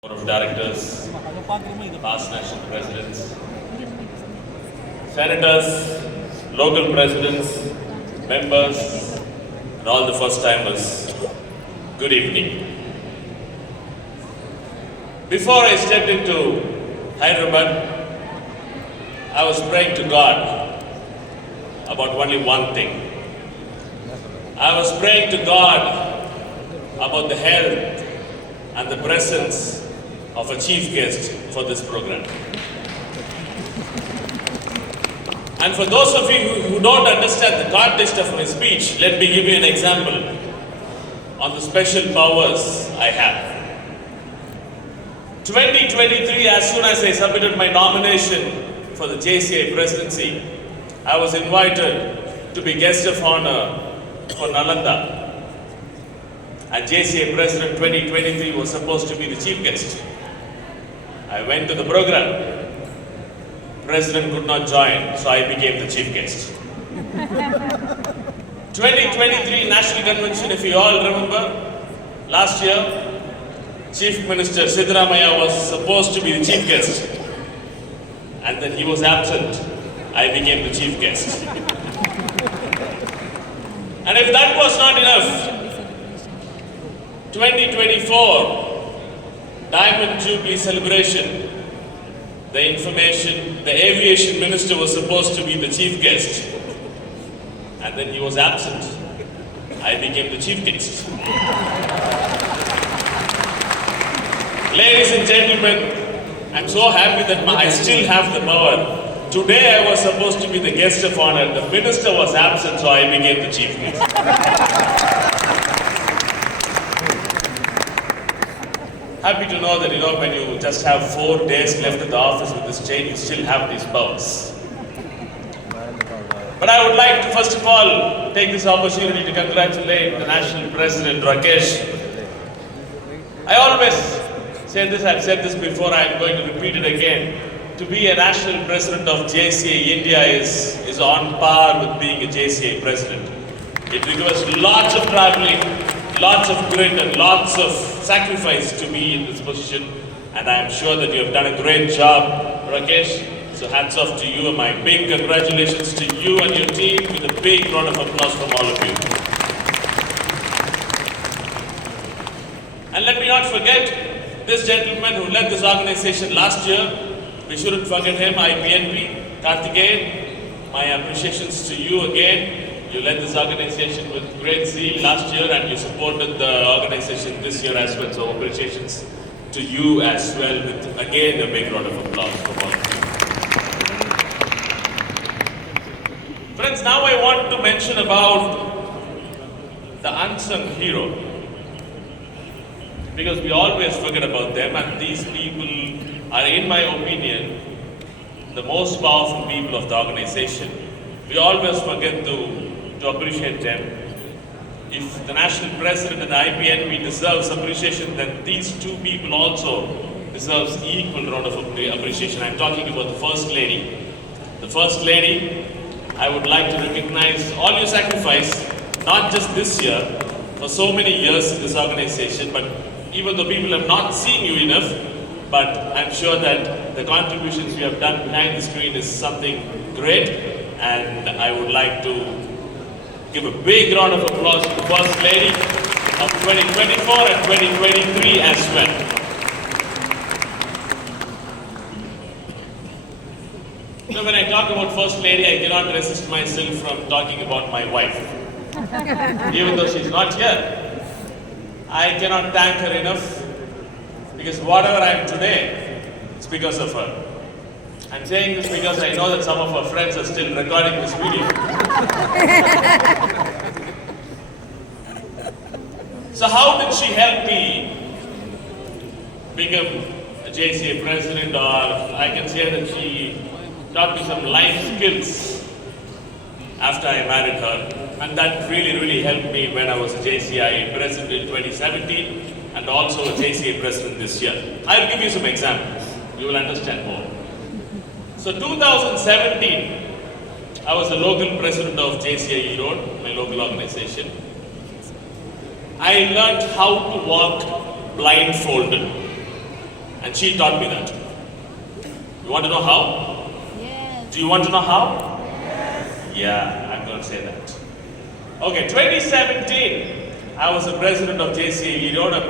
Board of Directors, past national presidents, senators, local presidents, members, and all the first-timers, good evening. Before I stepped into Hyderabad, I was praying to God about only one thing. I was praying to God about the health and the presence of a chief guest for this program. And for those of you who don't understand the context of my speech, let me give you an example on the special powers I have. 2023, as soon as I submitted my nomination for the JCI presidency, I was invited to be guest of honor for Nalanda. And JCI President 2023 was supposed to be the chief guest. I went to the program. President could not join, so I became the chief guest. 2023 National Convention, if you all remember, last year, Chief Minister Siddaramaiah was supposed to be the chief guest. And then he was absent. I became the chief guest. And if that was not enough, 2024 Diamond Jubilee celebration, the aviation minister was supposed to be the chief guest, and then he was absent. I became the chief guest. Ladies and gentlemen, I'm so happy that I still have the power. Today I was supposed to be the guest of honor. The minister was absent, so I became the chief guest. Happy to know that, when you just have 4 days left at the office with this chain, you still have these powers. But I would like to, first of all, take this opportunity to congratulate the National President, Rakesh. I always say this, I've said this before, I'm going to repeat it again. To be a National President of JCI India is on par with being a JCI President. It requires lots of traveling, lots of grit and lots of sacrifice to be in this position, and I am sure that you have done a great job, Rakesh. So hats off to you, and my big congratulations to you and your team, with a big round of applause from all of you. And let me not forget this gentleman who led this organization last year. We shouldn't forget him, IPNP, Karthikeyan. My appreciations to you again. You led this organization with great zeal last year, and you supported the organization this year as well. So appreciations to you as well, with again a big round of applause from all of you. Friends, now I want to mention about the unsung hero, because we always forget about them, and these people are, in my opinion, the most powerful people of the organization. We always forget to appreciate them. If the National President and the IPNP deserves appreciation, then these two people also deserves equal round of appreciation. I'm talking about the First Lady. The First Lady, I would like to recognize all your sacrifice, not just this year, for so many years in this organization, but even though people have not seen you enough, but I'm sure that the contributions you have done behind the screen is something great, and I would like to give a big round of applause to the First Lady of 2024 and 2023 as well. When I talk about First Lady, I cannot resist myself from talking about my wife. Even though she's not here, I cannot thank her enough, because whatever I am today, it's because of her. I'm saying this because I know that some of our friends are still recording this video. So how did she help me become a JCI president, or I can say that she taught me some life skills after I married her. And that really helped me when I was a JCI president in 2017 and also a JCI president this year. I'll give you some examples. You will understand more. So 2017, I was the local president of JCI Road, my local organization. I learned how to walk blindfolded. And she taught me that. You want to know how? Yes. Do you want to know how? Yeah, I'm going to say that. Okay, 2017, I was the president of JCI. We run a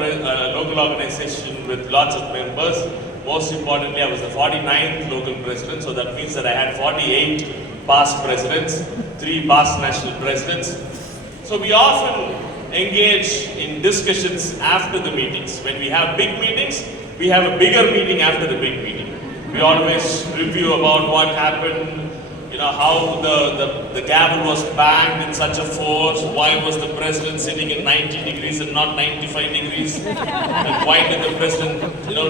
local organization with lots of members. Most importantly, I was the 49th local president, so that means that I had 48 past presidents, 3 past national presidents. So we often engage in discussions after the meetings. When we have big meetings, we have a bigger meeting after the big meeting. We always review about what happened, how the gavel was banged in such a force, why was the president sitting in 90 degrees and not 95 degrees, and why did the president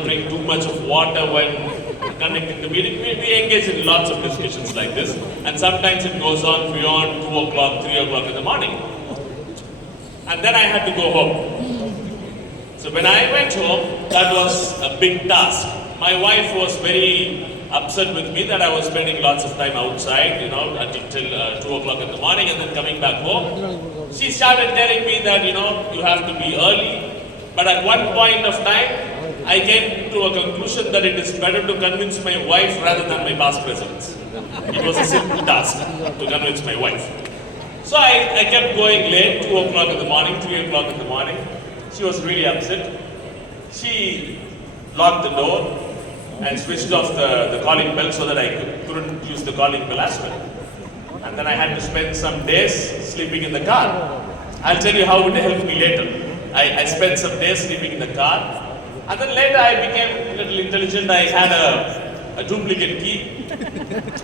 drink too much of water when conducting the meeting. We engage in lots of discussions like this, and sometimes it goes on beyond 2 o'clock, 3 o'clock in the morning. And then I had to go home. So when I went home, that was a big task. My wife was very upset with me that I was spending lots of time outside, until 2 o'clock in the morning and then coming back home. She started telling me that, you have to be early. But at one point of time, I came to a conclusion that it is better to convince my wife rather than my past presidents. It was a simple task to convince my wife. So I kept going late, 2 o'clock in the morning, 3 o'clock in the morning. She was really upset. She locked the door and switched off the calling bell so that I couldn't use the calling bell as well. And then I had to spend some days sleeping in the car. I'll tell you how it helped me later. I spent some days sleeping in the car. And then later I became a little intelligent. I had a duplicate key.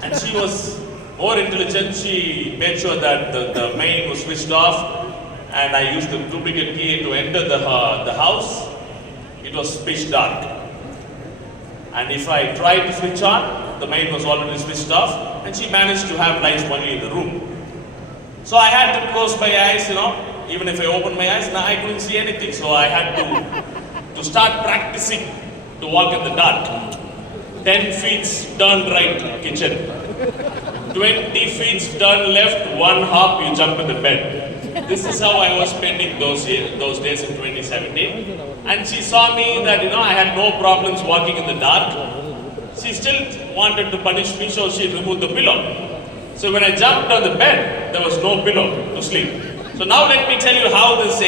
And she was more intelligent. She made sure that the main was switched off. And I used the duplicate key to enter the house. It was pitch dark. And if I tried to switch on, the main was already switched off, and she managed to have lights only in the room. So I had to close my eyes, even if I opened my eyes, now I couldn't see anything. So I had to start practicing to walk in the dark. 10 feet turn right, kitchen. 20 feet turn left, 1 hop, you jump in the bed. This is how I was spending those days in 2017. And she saw me that, I had no problems walking in the dark. She still wanted to punish me, so she removed the pillow. So when I jumped on the bed, there was no pillow to sleep. So now let me tell you how this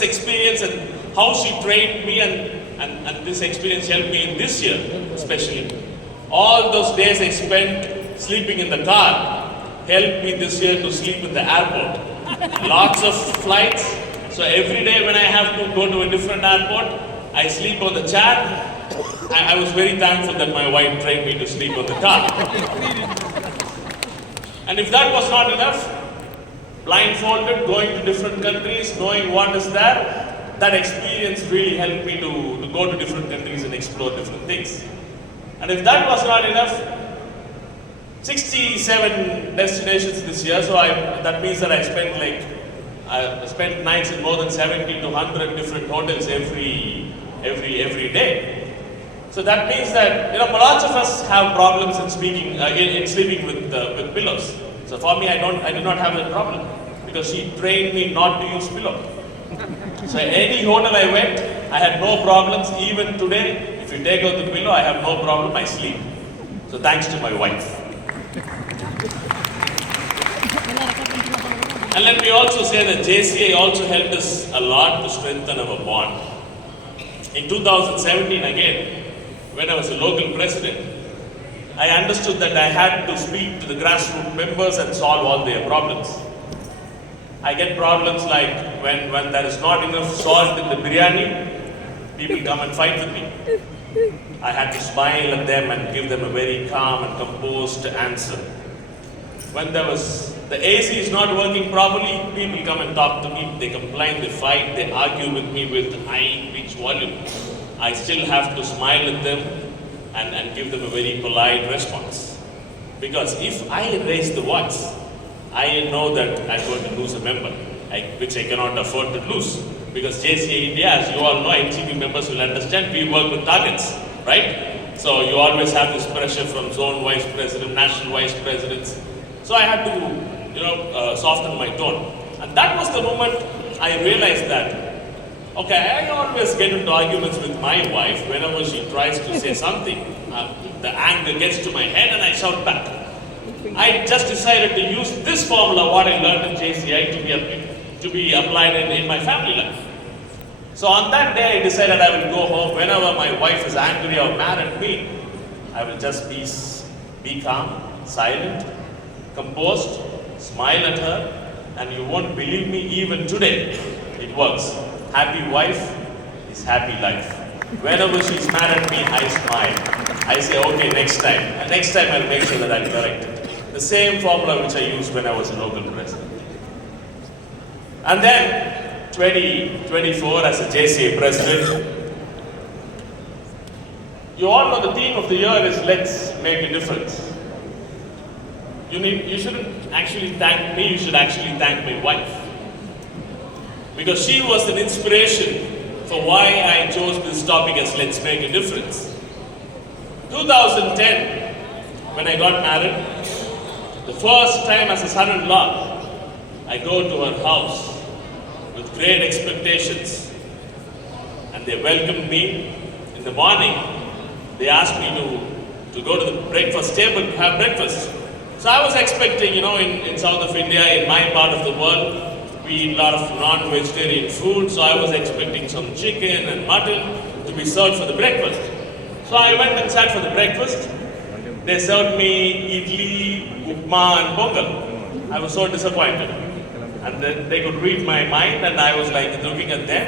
experience and how she trained me and this experience helped me in this year, especially. All those days I spent sleeping in the car helped me this year to sleep in the airport. Lots of flights. So every day when I have to go to a different airport, I sleep on the chair. I was very thankful that my wife trained me to sleep on the car. And if that was not enough, blindfolded, going to different countries, knowing what is there, that experience really helped me to go to different countries and explore different things. And if that was not enough, 67 destinations this year, so that means that I spent nights in more than 70 to 100 different hotels every day. So that means that lots of us have problems in sleeping with pillows. So for me, I do not have that problem because she trained me not to use pillow. So any hotel I went, I had no problems. Even today, if you take out the pillow, I have no problem. I sleep. So thanks to my wife. And let me also say that JCI also helped us a lot to strengthen our bond. In 2017 again, when I was a local president, I understood that I had to speak to the grassroots members and solve all their problems. I get problems like when there is not enough salt in the biryani, people come and fight with me. I had to smile at them and give them a very calm and composed answer. When the AC is not working properly, people come and talk to me, they complain, they fight, they argue with me with high pitch volume. I still have to smile at them and give them a very polite response. Because if I raise the voice, I know that I'm going to lose a member, which I cannot afford to lose. Because JCI India, as you all know, NCP members will understand, we work with targets, right? So you always have this pressure from zone vice president, national vice presidents. So I had to, soften my tone. And that was the moment I realized that Okay, I always get into arguments with my wife whenever she tries to say something. The anger gets to my head and I shout back. I just decided to use this formula, what I learned in JCI, to be applied in my family life. So on that day, I decided I will go home. Whenever my wife is angry or mad at me, I will just be calm, silent, composed, smile at her, and you won't believe me, even today, it works. Happy wife is happy life. Whenever she's mad at me, I smile. I say, okay, next time. And next time I'll make sure that I correct it. The same formula which I used when I was a local president. And then, 2024 as a JCI president, you all know the theme of the year is Let's Make a Difference. You shouldn't actually thank me, you should actually thank my wife. Because she was an inspiration for why I chose this topic as Let's Make a Difference. 2010, when I got married, the first time as a son-in-law, I go to her house with great expectations. And they welcomed me. In the morning, they asked me to go to the breakfast table to have breakfast. So I was expecting, in south of India, in my part of the world, we eat a lot of non-vegetarian food, so I was expecting some chicken and mutton to be served for the breakfast. So I went and sat for the breakfast. They served me idli, upma and pongal. I was so disappointed. And then they could read my mind and I was like looking at them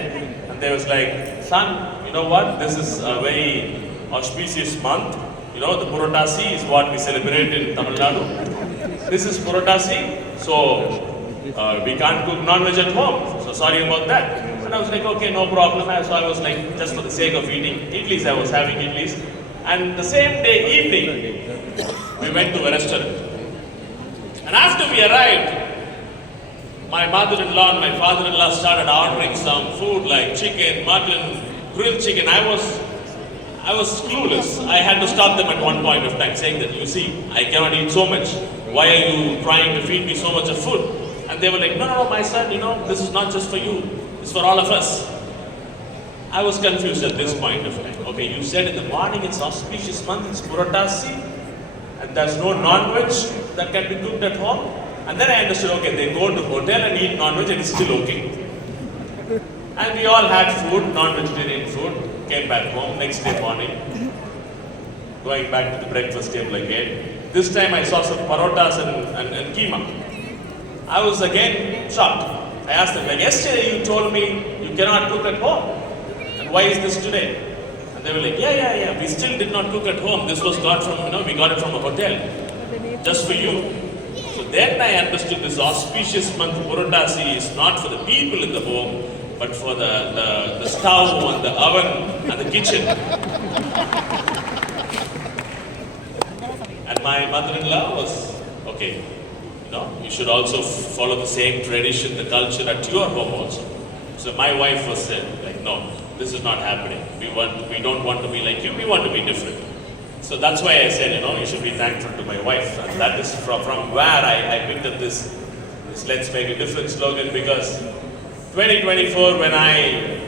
and they was like, son, you know what, this is a very auspicious month. The Purotasi is what we celebrate in Tamil Nadu. This is Purotasi, so we can't cook non-veg at home, so sorry about that. And I was like, okay, no problem. So I was like, just for the sake of eating idlis, I was having idlis. And the same day evening, we went to a restaurant. And after we arrived, my mother-in-law and my father-in-law started ordering some food like chicken, mutton, grilled chicken. I was clueless. I had to stop them at one point of time saying that, you see, I cannot eat so much. Why are you trying to feed me so much of food? And they were like, no, my son, this is not just for you. It's for all of us. I was confused at this point of time. Okay, you said in the morning it's auspicious month, it's Purotasi, and there's no non-veg that can be cooked at home. And then I understood, okay, they go to hotel and eat non-veg and it's still okay. And we all had food, non-vegetarian food, came back home next day morning, going back to the breakfast table again. This time I saw some parotas and keema. I was again shocked. I asked them, like, yesterday you told me you cannot cook at home. And why is this today? And they were like, yeah, we still did not cook at home. This was got from, we got it from a hotel, just for you. So then I understood this auspicious month, Purotasi, is not for the people in the home, but for the stove and the oven and the kitchen. And my mother-in-law was, okay, you should also follow the same tradition, the culture at your home also. So my wife was said, like, no, this is not happening. We don't want to be like you, we want to be different. So that's why I said, you should be thankful to my wife. And that is from where I picked up this Let's Make a Difference slogan, because 2024, when I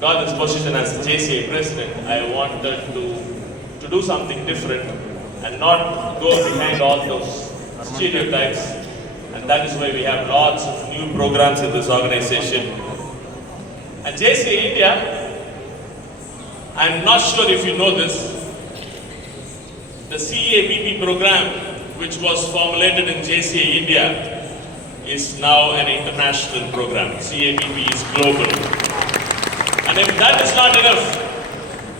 got this position as the JCI president, I wanted to do something different and not go behind all those stereotypes. And that is why we have lots of new programs in this organization. And JCI India, I'm not sure if you know this, the CABP program, which was formulated in JCI India, is now an international program. CABP is global. And if that is not enough,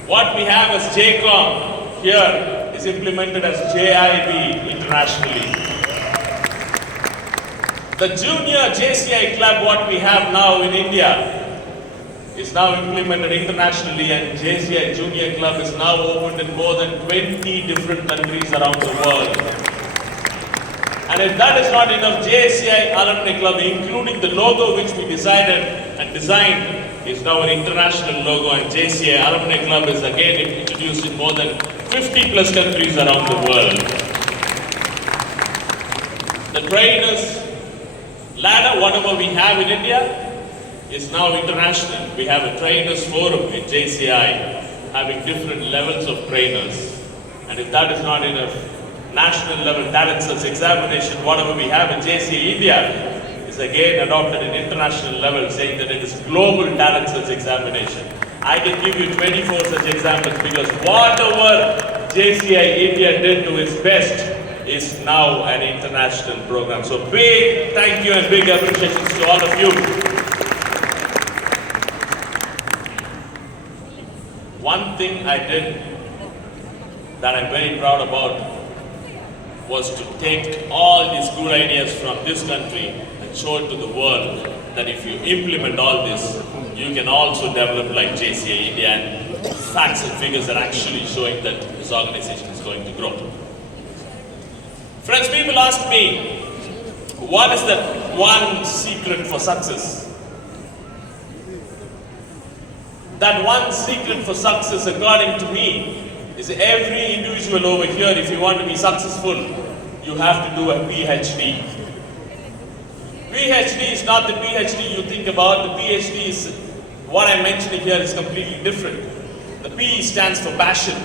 what we have as JCOM here is implemented as JIB internationally. The junior JCI club, what we have now in India, is now implemented internationally, and JCI Junior Club is now opened in more than 20 different countries around the world. And if that is not enough, JCI Alumni Club, including the logo which we decided and designed, is now an international logo, and JCI Alumni Club is again introduced in more than 50 plus countries around the world. The trainers ladder, whatever we have in India, is now international. We have a trainers forum in JCI having different levels of trainers. And if that is not enough, national level talent search examination, whatever we have in JCI India, is again adopted in international level, saying that it is global talent search examination. I can give you 24 such examples because whatever JCI India did to its best is now an international program. So big thank you and big appreciations to all of you. One thing I did that I'm very proud about was to take all these good ideas from this country and show it to the world that if you implement all this, you can also develop like JCI India, and facts and figures are actually showing that this organization is going to grow. Friends, people ask me, what is that one secret for success? That one secret for success, according to me, is every individual over here, if you want to be successful, you have to do a PhD. PhD is not the PhD you think about. The PhD is, what I'm mentioning here is completely different. The P stands for passion.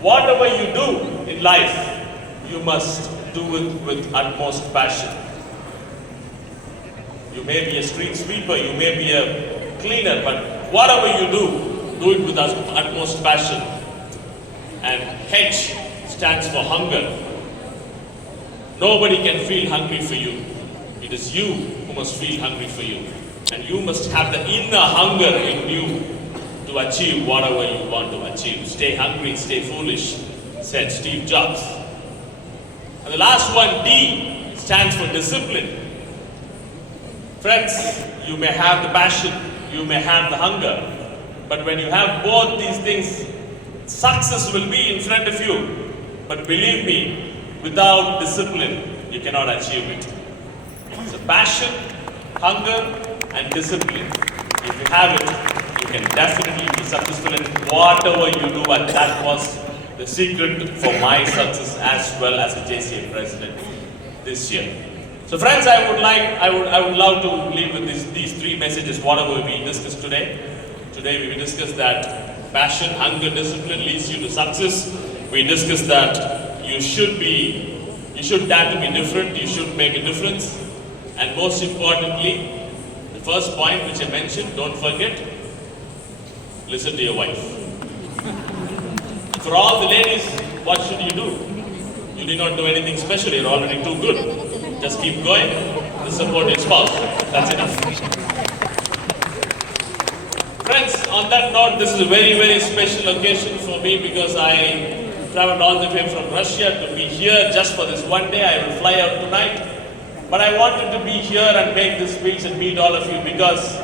Whatever you do in life, you must do it with utmost passion. You may be a street sweeper, you may be a cleaner, but whatever you do it with utmost passion. And H stands for hunger. Nobody can feel hungry for you. It is you who must feel hungry for you. And you must have the inner hunger in you to achieve whatever you want to achieve. Stay hungry, stay foolish, said Steve Jobs. And the last one, D, stands for discipline. Friends, you may have the passion, you may have the hunger, but when you have both these things, success will be in front of you. But believe me, without discipline, you cannot achieve it. So passion, hunger, and discipline. If you have it, you can definitely be successful in whatever you do, and that was the secret for my success as well as a JCI president this year. So friends, I would love to leave with these three messages, whatever we discussed today. Today we discussed that passion, hunger, discipline leads you to success. We discussed that you should dare to be different, you should make a difference. And most importantly, the first point which I mentioned, don't forget, listen to your wife. For all the ladies, what should you do? You need not do anything special, you're already too good. Just keep going, support your spouse. That's enough. Friends, on that note, this is a very, very special occasion for me because I traveled all the way from Russia to be here just for this one day. I will fly out tonight. But I wanted to be here and make this speech and meet all of you because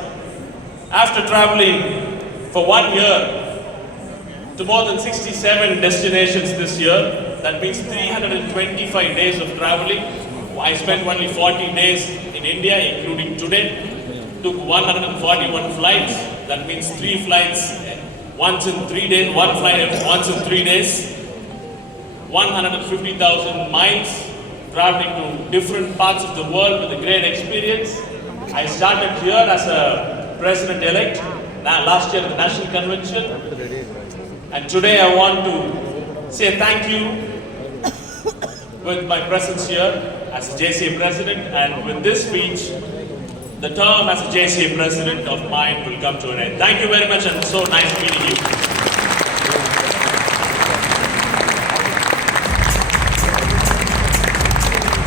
after traveling for 1 year to more than 67 destinations this year, that means 325 days of traveling. I spent only 40 days in India, including today. Took 141 flights. That means 3 flights once in 3 days, 1 flight once in 3 days. 150,000 miles. Traveling to different parts of the world with a great experience. I started here as a president-elect last year at the National Convention. And today I want to say thank you with my presence here as a JCI president. And with this speech, the term as a JCI president of mine will come to an end. Thank you very much and so nice meeting you.